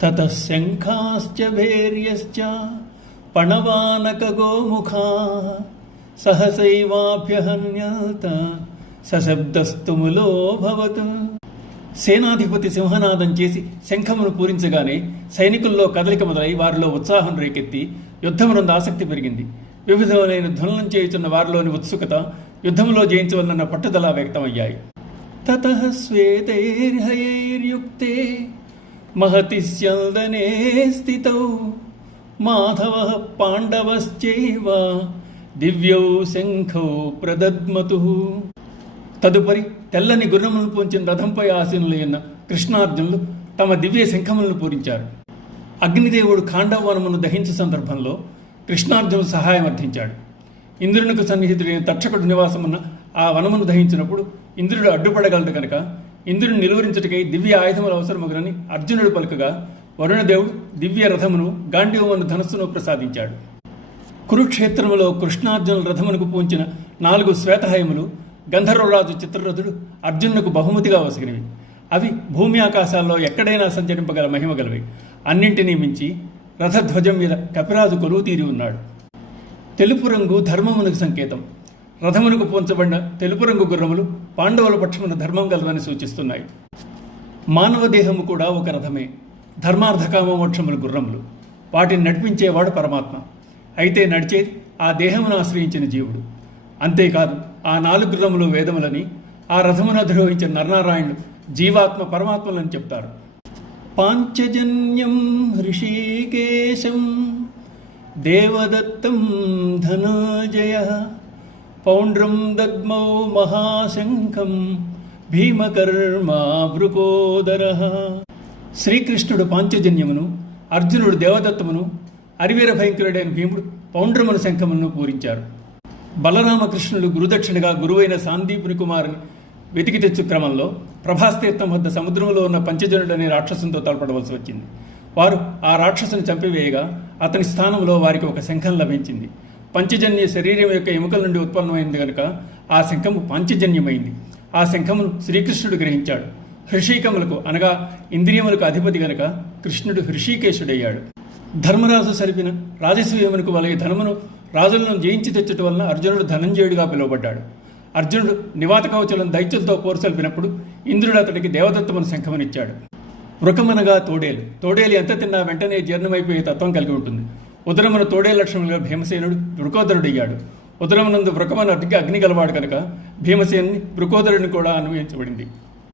తతః శంఖాశ్చ భేర్యశ్చ పణవానకగోముఖా సహసైవాభ్యహన్యత సశబ్దస్తుములోభవత్. సేనాధిపతి సింహనాదం చేసి శంఖమును పూరించగానే సైనికుల్లో కదలిక మొదలై వారిలో ఉత్సాహం రేకెత్తి యుద్ధమునందు ఆసక్తి పెరిగింది. వివిధమైన ధ్వనులను చేయుచున్న వారిలోని ఉత్సుకత, యుద్ధంలో జయించవలన పట్టుదల వ్యక్తమయ్యాయి. తతః శ్వేతైర్హయైర్యుక్తే మహతి స్యందనే స్థితౌ మాధవః పాండవశ్చైవ దివ్యౌ శంఖౌ ప్రదద్మతుః. తదుపరి తెల్లని గుర్రములను పూంచిన రథంపై ఆసీనులైన కృష్ణార్జునులు తమ దివ్య శంఖములను పూరించారు. అగ్నిదేవుడు ఖాండవనమును దహించే సందర్భంలో కృష్ణార్జునుడు సహాయం అర్థించాడు. ఇంద్రునికి సన్నిహితుడైన తక్షకుడు నివాసమున్న ఆ వనమును దహించినప్పుడు ఇంద్రుడు అడ్డుపడగలడు కనుక ఇంద్రుని నిలువరించుటకై దివ్య ఆయుధములు అవసరమగునని అర్జునుడు పలుకగా వరుణదేవుడు దివ్య రథమును గాంధీవమును ధనస్సును ప్రసాదించాడు. కురుక్షేత్రములో కృష్ణార్జునుల రథమునకు పూంచిన 4 శ్వేతహయములు గంధర్వరాజు చిత్రరథుడు అర్జునునకు బహుమతిగా వసిగినవి. అవి భూమి ఆకాశాల్లో ఎక్కడైనా సంచరింపగల మహిమగలవి. అన్నింటినీ మించి రథధ్వజం మీద కపిరాజు కొలువు తీరి ఉన్నాడు. తెలుపు రంగు ధర్మమునకు సంకేతం. రథమునకు పోంచబడిన తెలుపు రంగు గుర్రములు పాండవుల పక్షమున ధర్మం గలవని సూచిస్తున్నాయి. మానవ దేహము కూడా ఒక రథమే. ధర్మార్థకామ మోక్షముల గుర్రములు. వాటిని నడిపించేవాడు పరమాత్మ. అయితే నడిచేది ఆ దేహమును ఆశ్రయించిన జీవుడు. అంతేకాదు ఆ 4 గుర్రములు వేదములని, ఆ రథమును అధిరోహించిన నరనారాయణులు జీవాత్మ పరమాత్మలని చెప్తారు. పాంచజన్యం హృషీకేశం దేవదత్తం ధనంజయ పౌండ్రం దద్మౌ మహాశంఖం భీమకర్మా వృకోదరః. శ్రీకృష్ణుడు పాంచజన్యమును, అర్జునుడు దేవదత్తమును, అరివీర భయంకరుడైన భీముడు పౌండ్రమును శంఖమును పూరించారు. బలరామకృష్ణులు గురుదక్షిణగా గురువైన సాందీపుని కుమారుని వెతికి తెచ్చు క్రమంలో ప్రభాస్తీర్థం వద్ద సముద్రంలో ఉన్న పంచజనుడు అనే రాక్షసునితో తలపడవలసి వచ్చింది. వారు ఆ రాక్షసుని చంపివేయగా అతని స్థానంలో వారికి ఒక శంఖం లభించింది. పంచజన్య శరీరం యొక్క ఎముకల నుండి ఉత్పన్నమైంది కనుక ఆ శంఖము పాంచజన్యమైంది. ఆ శంఖమును శ్రీకృష్ణుడు గ్రహించాడు. హృషీకములకు అనగా ఇంద్రియములకు అధిపతి గనుక కృష్ణుడు హృషీకేశుడయ్యాడు. ధర్మరాజు సరిపిన రాజసూయమునకు వలయ ధనమును రాజులను జయించి తెచ్చటం వలన అర్జునుడు ధనంజయుడిగా పిలువబడ్డాడు. అర్జునుడు నివాత కవచులను దైత్యులతో పోరు సల్పినప్పుడు ఇంద్రుడు అతడికి దేవదత్తమును శంఖమునిచ్చాడు. వృకమనగా తోడేలు. తోడేలు ఎంత తిన్నా వెంటనే జీర్ణమైపోయే తత్వం కలిగి ఉంటుంది. ఉదరమును తోడే లక్షణములుగా భీమసేనుడు వృకోదరుడయ్యాడు. ఉదరమునందు వృకమను అగ్ని గలవాడు కనుక భీమసేనుని వృకోదరుని కూడా అన్వయించబడింది.